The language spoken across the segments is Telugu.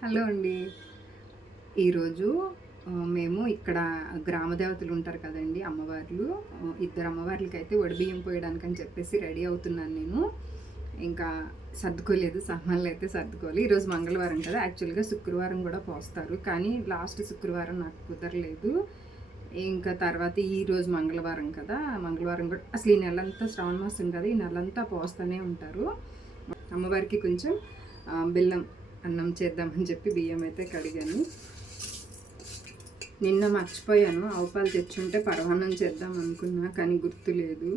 హలో అండి. ఈరోజు మేము ఇక్కడ గ్రామ దేవతలు ఉంటారు కదండీ అమ్మవార్లు. ఇద్దరు అమ్మవార్లకైతే వడిబియ్యం పోయడానికని చెప్పేసి రెడీ అవుతున్నాను నేను. ఇంకా సర్దుకోలేదు, సామాన్లయితే సర్దుకోవాలి. ఈరోజు మంగళవారం కదా! యాక్చువల్‌గా శుక్రవారం కూడా పోస్తారు. కానీ లాస్ట్ శుక్రవారం నాకు కుదరలేదు. ఇంకా తర్వాత ఈరోజు మంగళవారం కదా! మంగళవారం కూడా అసలు ఈ నెలంతా శ్రావణ మాసం కదా! ఈ నెలంతా పోస్తూనే ఉంటారు. అమ్మవారికి కొంచెం బెల్లం అన్నం చేద్దామని చెప్పి బియ్యం అయితే కడిగాను. నిన్న మర్చిపోయాను, ఆవు పాలు తెచ్చుంటే పరమాన్నం చేద్దాం అనుకున్నా కానీ గుర్తులేదు.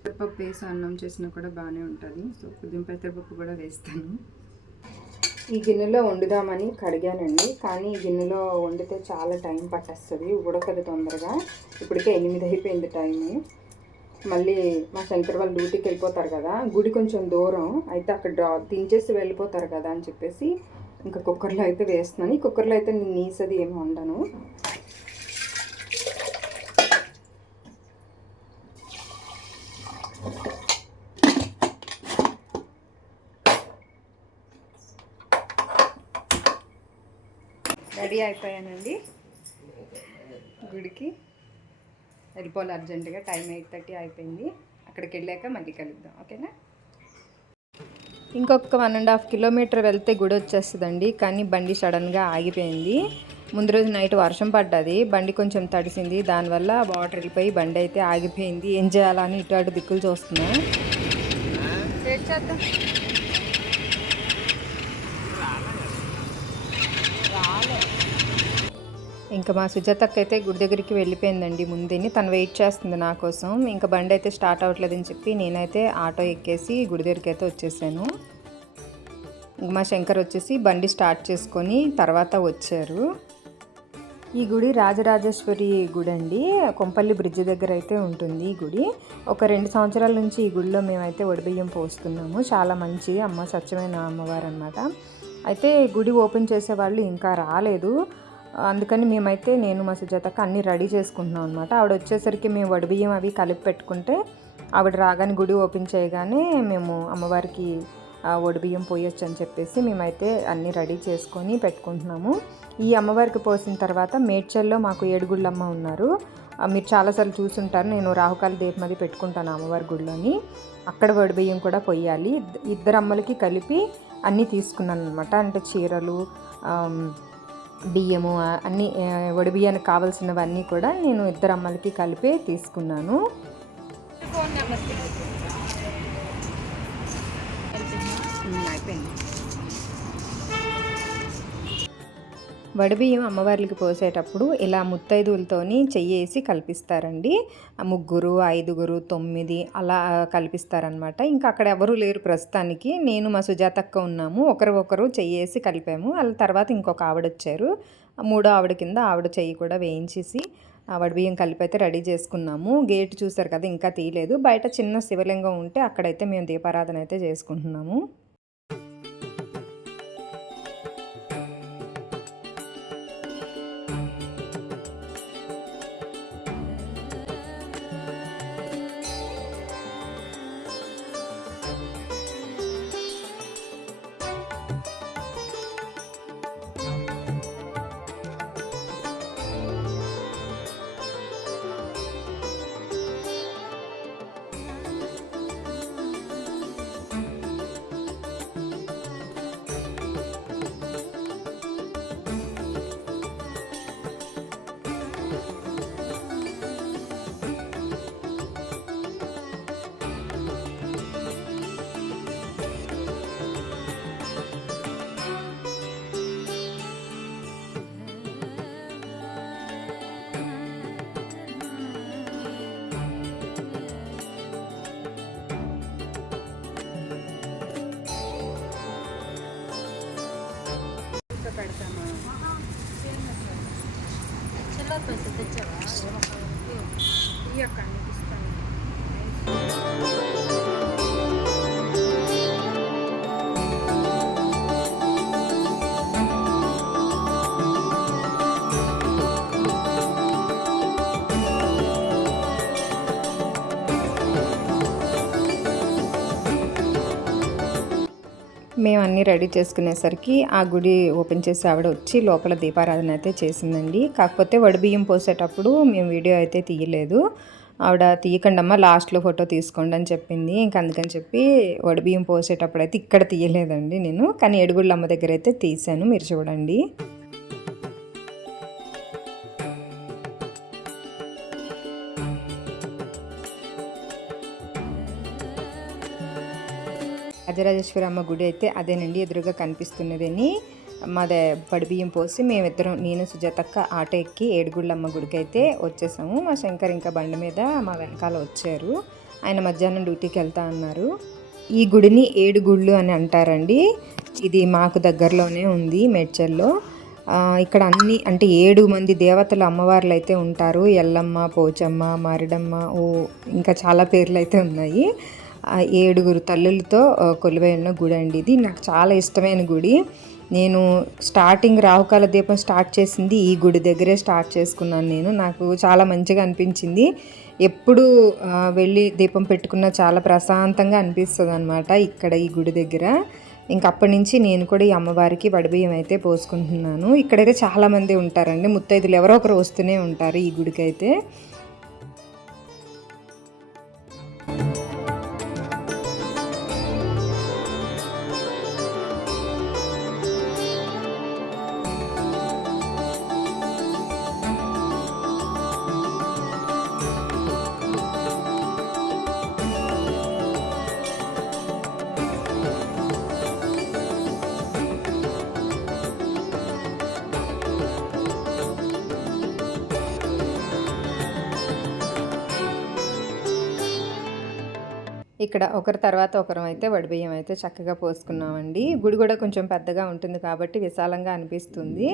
పెసరపప్పు వేసి అన్నం చేసినా కూడా బాగానే ఉంటుంది. సో కొంచెం పెసరపప్పు కూడా వేస్తాను. ఈ గిన్నెలో వండుదామని కడిగానండి, కానీ ఈ గిన్నెలో వండితే చాలా టైం పట్టేస్తుంది, ఉడకదు తొందరగా. ఇప్పటికే 8 అయిపోయింది టైము. మళ్ళీ మా శంకర్ వాళ్ళు డ్యూటీకి వెళ్ళిపోతారు కదా, గుడి కొంచెం దూరం అయితే అక్కడ దించేసి వెళ్ళిపోతారు కదా అని చెప్పేసి ఇంకా కుక్కర్లో అయితే వేస్తున్నాను. ఈ కుక్కర్లో అయితే నేను నీసది ఏమి వండను. రెడీ అయిపోయానండి, గుడికి వెళ్ళిపోవాలి అర్జెంటుగా. టైం 8:30 అయిపోయింది. అక్కడికి వెళ్ళాక మళ్ళీ కలుద్దాం, ఓకేనా? ఇంకొక 1.5 కిలోమీటర్ వెళ్తే గుడి వచ్చేస్తుందండి, కానీ బండి సడన్గా ఆగిపోయింది. ముందు రోజు నైట్ వర్షం పడ్డది, బండి కొంచెం తడిసింది, దానివల్ల వాటర్ వెళ్ళిపోయి బండి అయితే ఆగిపోయింది. ఏం చేయాలని ఇటు అటు దిక్కులు చూస్తున్నా. ఇంకా మా సుజాతక్క అయితే గుడి దగ్గరికి వెళ్ళిపోయిందండి ముందేని. తను వెయిట్ చేస్తుంది నా కోసం. ఇంకా బండి అయితే స్టార్ట్ అవ్వట్లేదని చెప్పి నేనైతే ఆటో ఎక్కేసి గుడి దగ్గరికి అయితే వచ్చేసాను. మా శంకర్ వచ్చేసి బండి స్టార్ట్ చేసుకొని తర్వాత వచ్చారు. ఈ గుడి రాజరాజేశ్వరి గుడి అండి, కొంపల్లి బ్రిడ్జ్ దగ్గర అయితే ఉంటుంది ఈ గుడి. ఒక 2 సంవత్సరాల నుంచి ఈ గుడిలో మేమైతే వడిబియ్యం పోస్తున్నాము. చాలా మంచి అమ్మ, స్వచ్ఛమైన అమ్మవారు అనమాట. అయితే గుడి ఓపెన్ చేసేవాళ్ళు ఇంకా రాలేదు, అందుకని మేమైతే నేను మా సుజాతక్క అన్నీ రెడీ చేసుకుంటున్నాం అనమాట. ఆవిడ వచ్చేసరికి మేము వడిబియ్యం అవి కలిపి పెట్టుకుంటే ఆవిడ రాగానే గుడి ఓపెన్ చేయగానే మేము అమ్మవారికి వడిబియ్యం పోయొచ్చు అని చెప్పేసి మేమైతే అన్నీ రెడీ చేసుకొని పెట్టుకుంటున్నాము. ఈ అమ్మవారికి పోసిన తర్వాత మేడ్చల్లో మాకు ఏడుగుళ్ళమ్మ ఉన్నారు, మీరు చాలాసార్లు చూసుంటారు. నేను రాహుకాల దీపం అది పెట్టుకుంటాను అమ్మవారి గుడిలోని, అక్కడ వడిబియ్యం కూడా పొయ్యాలి. ఇద్దరు అమ్మలకి కలిపి అన్నీ తీసుకున్నాను అనమాట. అంటే చీరలు, బియ్యము, అన్నీ వడిబియ్యానికి కావాల్సినవన్నీ కూడా నేను ఇద్దరు అమ్మలకి కలిపే తీసుకున్నాను. వడిబియ్యం అమ్మవార్లకి పోసేటప్పుడు ఇలా ముత్తైదువులతోని చెయ్యేసి కల్పిస్తారండి. 3, 5, 9 అలా కల్పిస్తారనమాట. ఇంకా అక్కడ ఎవరు లేరు ప్రస్తుతానికి, నేను మా సుజాతక్క ఉన్నాము. ఒకరు చెయ్యేసి కలిపాము. అలా తర్వాత ఇంకొక ఆవిడ వచ్చారు, 3వ ఆవిడ కింద ఆవిడ చెయ్యి కూడా వేయించేసి వడిబియ్యం కలిపి అయితే రెడీ చేసుకున్నాము. గేట్ చూసారు కదా, ఇంకా తీయలేదు. బయట చిన్న శివలింగం ఉంటే అక్కడైతే మేము దీపారాధన అయితే చేసుకుంటున్నాము. పెడతామా ఈ అక్కడ ఇస్తాను. మేము అన్నీ రెడీ చేసుకునేసరికి ఆ గుడి ఓపెన్ చేసి ఆవిడ వచ్చి లోపల దీపారాధన అయితే చేసిందండి. కాకపోతే వడిబియ్యం పోసేటప్పుడు మేము వీడియో అయితే తీయలేదు. ఆవిడ తీయకండమ్మా లాస్ట్లో ఫోటో తీసుకోండి అని చెప్పింది. ఇంక అందుకని చెప్పి వడిబియ్యం పోసేటప్పుడు అయితే ఇక్కడ తీయలేదండి నేను, కానీ ఏడుగుళ్ళమ్మ దగ్గర అయితే తీసాను, మీరు చూడండి. రాజరాజేశ్వరి అమ్మ గుడి అయితే అదేనండి, ఎదురుగా కనిపిస్తున్నదని. మాదే పడిబియ్యం పోసి మేమిద్దరం, నేను సుజాతక్క ఆటో ఎక్కి ఏడుగుళ్ళమ్మ గుడికి అయితే వచ్చేసాము. మా శంకర్ ఇంకా బండి మీద మా వెనకాల వచ్చారు. ఆయన మధ్యాహ్నం డ్యూటీకి వెళ్తా అన్నారు. ఈ గుడిని ఏడుగుళ్ళు అని అంటారండి. ఇది మాకు దగ్గరలోనే ఉంది, మేడ్చల్లో. ఇక్కడ అన్ని అంటే 7 మంది దేవతలు అమ్మవార్లు అయితే ఉంటారు. ఎల్లమ్మ, పోచమ్మ, మారిడమ్మ, ఇంకా చాలా పేర్లు అయితే ఉన్నాయి. 7 తల్లులతో కొలువై ఉన్న గుడి అండి ఇది. నాకు చాలా ఇష్టమైన గుడి. నేను స్టార్టింగ్ రాహుకాల దీపం స్టార్ట్ చేసింది ఈ గుడి దగ్గరే స్టార్ట్ చేసుకున్నాను నేను. నాకు చాలా మంచిగా అనిపించింది. ఎప్పుడు వెళ్ళి దీపం పెట్టుకున్నా చాలా ప్రశాంతంగా అనిపిస్తుంది అనమాట ఇక్కడ ఈ గుడి దగ్గర. ఇంక అప్పటి నుంచి నేను కూడా ఈ అమ్మవారికి వడిబియ్యం అయితే పోసుకుంటున్నాను. ఇక్కడైతే చాలామంది ఉంటారండి, ముత్తైదులు ఎవరో ఒకరు వస్తూనే ఉంటారు ఈ గుడికి అయితే. ఇక్కడ ఒకరి తర్వాత ఒకరం అయితే వడిబియ్యం అయితే చక్కగా పోసుకున్నామండి. గుడి కూడా కొంచెం పెద్దగా ఉంటుంది కాబట్టి విశాలంగా అనిపిస్తుంది.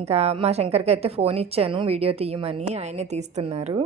ఇంకా మా శంకర్కి అయితే ఫోన్ ఇచ్చాను వీడియో తీయమని, ఆయనే తీస్తున్నారు.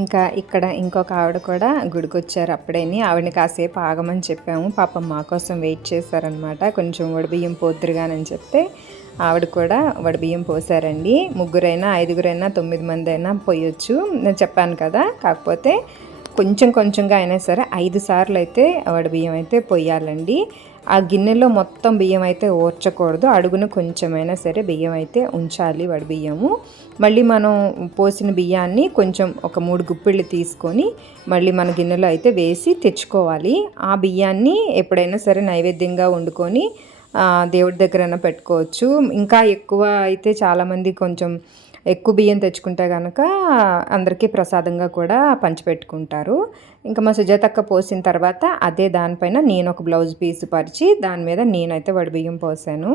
ఇంకా ఇక్కడ ఇంకొక ఆవిడ కూడా గుడికి వచ్చారు అప్పుడేని. ఆవిడని కాసేపు ఆగమని చెప్పాము, పాపం మా కోసం వెయిట్ చేశారనమాట. కొంచెం వడిబియ్యం పోద్దురుగానని చెప్తే ఆవిడ కూడా వడిబియ్యం పోసారండి. 3 5 9 మంది అయినా పోయొచ్చు, నేను చెప్పాను కదా. కాకపోతే కొంచెం కొంచెంగా అయినా సరే 5 సార్లు అయితే వడిబియ్యం అయితే పొయ్యాలండి. ఆ గిన్నెలో మొత్తం బియ్యం అయితే ఓర్చకూడదు, అడుగున కొంచెమైనా సరే బియ్యం అయితే ఉంచాలి వడిబియ్యము. మళ్ళీ మనం పోసిన బియ్యాన్ని కొంచెం ఒక 3 గుప్పిళ్ళు తీసుకొని మళ్ళీ మన గిన్నెలో అయితే వేసి తెచ్చుకోవాలి. ఆ బియ్యాన్ని ఎప్పుడైనా సరే నైవేద్యంగా వండుకొని దేవుడి దగ్గరైనా పెట్టుకోవచ్చు. ఇంకా ఎక్కువ అయితే చాలామంది కొంచెం ఎక్కువ బియ్యం తెచ్చుకుంటే కనుక అందరికీ ప్రసాదంగా కూడా పంచిపెట్టుకుంటారు. ఇంకా మా సుజాతక్క పోసిన తర్వాత అదే దానిపైన నేను ఒక బ్లౌజ్ పీస్ పరిచి దాని మీద నేనైతే వడిబియ్యం పోసాను.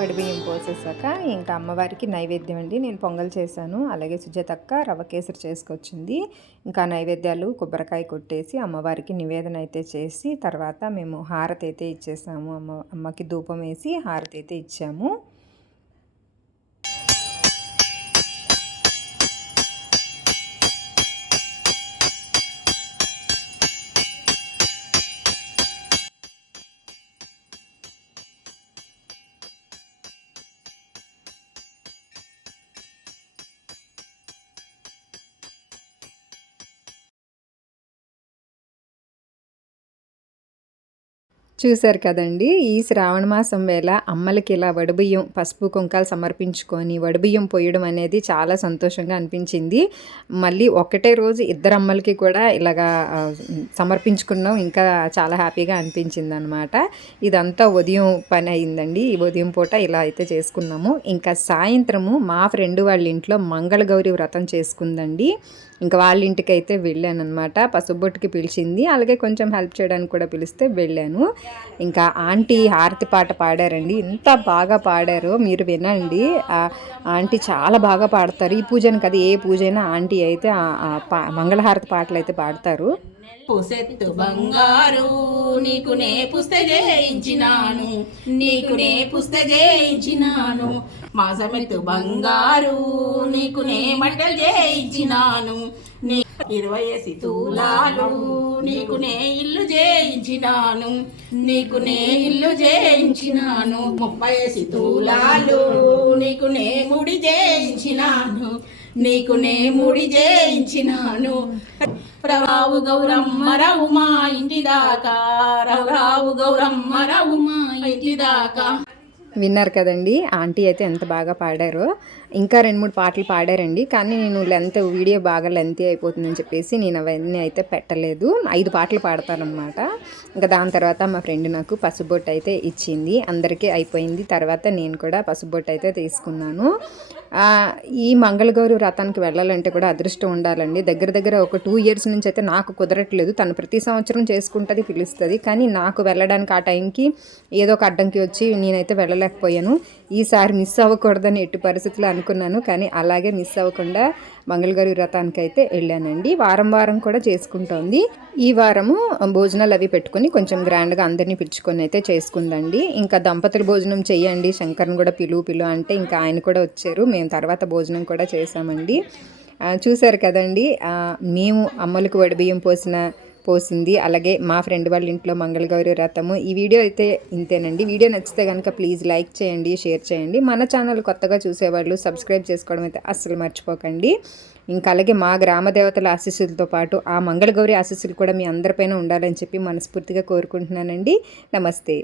వడిబియ్యం పోసేసాక ఇంకా అమ్మవారికి నైవేద్యం అండి. నేను పొంగల్ చేశాను, అలాగే సుజాతక్క రవ్వ కేసరి చేసుకొచ్చింది. ఇంకా నైవేద్యాలు కొబ్బరికాయ కొట్టేసి అమ్మవారికి నివేదన అయితే చేసి తర్వాత మేము హారతి అయితే ఇచ్చేసాము. అమ్మకి ధూపం వేసి హారతి అయితే ఇచ్చాము. చూశారు కదండి, ఈ శ్రావణ మాసం వేళ అమ్మలకి ఇలా వడబియ్యం పసుపు కుంకాలు సమర్పించుకొని వడబియ్యం పోయడం అనేది చాలా సంతోషంగా అనిపించింది. మళ్ళీ ఒకటే రోజు ఇద్దరు అమ్మలకి కూడా ఇలాగా సమర్పించుకున్నాం, ఇంకా చాలా హ్యాపీగా అనిపించింది అనమాట. ఇదంతా ఉదయం పని అయిందండి. ఈ ఉదయం పూట ఇలా అయితే చేసుకున్నాము. ఇంకా సాయంత్రము మా ఫ్రెండ్ వాళ్ళ ఇంట్లో మంగళగౌరి వ్రతం చేసుకుందండి. ఇంకా వాళ్ళ ఇంటికి అయితే వెళ్ళాను అనమాట. పసుబొట్టుకి పిలిచింది, అలాగే కొంచెం హెల్ప్ చేయడానికి కూడా పిలిస్తే వెళ్ళాను. ఇంకా ఆంటీ హారతి పాట పాడారండి, ఎంత బాగా పాడారో మీరు వినండి. ఆంటీ చాలా బాగా పాడతారు. ఈ పూజని కదా, ఏ పూజ అయినా ఆంటీ అయితే మంగళహారతి పాటలు అయితే పాడతారు. పుసెత్తు బంగారు నీకు నే పుస్తక చేయించినాను, నీకు నే పుస్తక చేయించినాను. మాసమెత్తు బంగారు నీకు నే మట్టలు చేయించినాను, నీ 20 తూలాలు నీకు నే ఇల్లు చేయించినాను, నీకు నే ఇల్లు చేయించినాను. 30 తూలాలు నీకు నే ముడి చేయించినాను, నీకు నే ముడి చేయించినాను. రావు గౌరమ్మ రావు మా ఇంటి దాకా, రావు గౌరమ్మ రావు మా ఇంటి దాకా. విన్నారు కదండి, ఆంటీ అయితే ఎంత బాగా పాడారో. ఇంకా 2-3 పాటలు పాడారండి, కానీ నేను వీడియో బాగా లెంతీ అయిపోతుందని చెప్పేసి నేను అవన్నీ అయితే పెట్టలేదు. 5 పాటలు పాడతానమాట. ఇంకా దాని తర్వాత మా ఫ్రెండ్ నాకు పసుబొట్టు అయితే ఇచ్చింది. అందరికీ అయిపోయింది. తర్వాత నేను కూడా పసుబొట్టు అయితే తీసుకున్నాను. ఈ మంగళగౌరి వ్రతానికి వెళ్ళాలంటే కూడా అదృష్టం ఉండాలండి. దగ్గర ఒక 2 ఇయర్స్ నుంచి అయితే నాకు కుదరట్లేదు. తను ప్రతి సంవత్సరం చేసుకుంటుంది, పిలుస్తుంది, కానీ నాకు వెళ్ళడానికి ఆ టైంకి ఏదో ఒక అడ్డంకి వచ్చి నేనైతే వెళ్ళలేకపోయాను. ఈసారి మిస్ అవ్వకూడదని ఎట్టి పరిస్థితులు అనుకున్నాను, కానీ అలాగే మిస్ అవ్వకుండా మంగళగౌరి వ్రతానికి అయితే వెళ్ళానండి. వారం కూడా చేసుకుంటోంది. ఈ వారము భోజనాలు అవి పెట్టుకొని కొంచెం గ్రాండ్గా అందరినీ పిలుచుకొని అయితే చేసుకుందండి. ఇంకా దంపతులు భోజనం చెయ్యండి, శంకర్ని కూడా పిలు అంటే ఇంకా ఆయన కూడా వచ్చారు. మేము తర్వాత భోజనం కూడా చేసామండి. చూశారు కదండి, మేము అమ్మలకు వడిబియ్యం పోసింది, అలాగే మా ఫ్రెండ్ వాళ్ళ ఇంట్లో మంగళగౌరి వ్రతము. ఈ వీడియో అయితే ఇంతేనండి. వీడియో నచ్చితే కనుక ప్లీజ్ లైక్ చేయండి, షేర్ చేయండి. మన ఛానల్ కొత్తగా చూసేవాళ్ళు సబ్స్క్రైబ్ చేసుకోవడం అయితే అస్సలు మర్చిపోకండి. ఇంకా అలాగే మా గ్రామ దేవతల ఆశీస్సులతో పాటు ఆ మంగళగౌరి ఆశీస్సులు కూడా మీ అందరిపైన ఉండాలని చెప్పి మనస్ఫూర్తిగా కోరుకుంటున్నానండి. నమస్తే.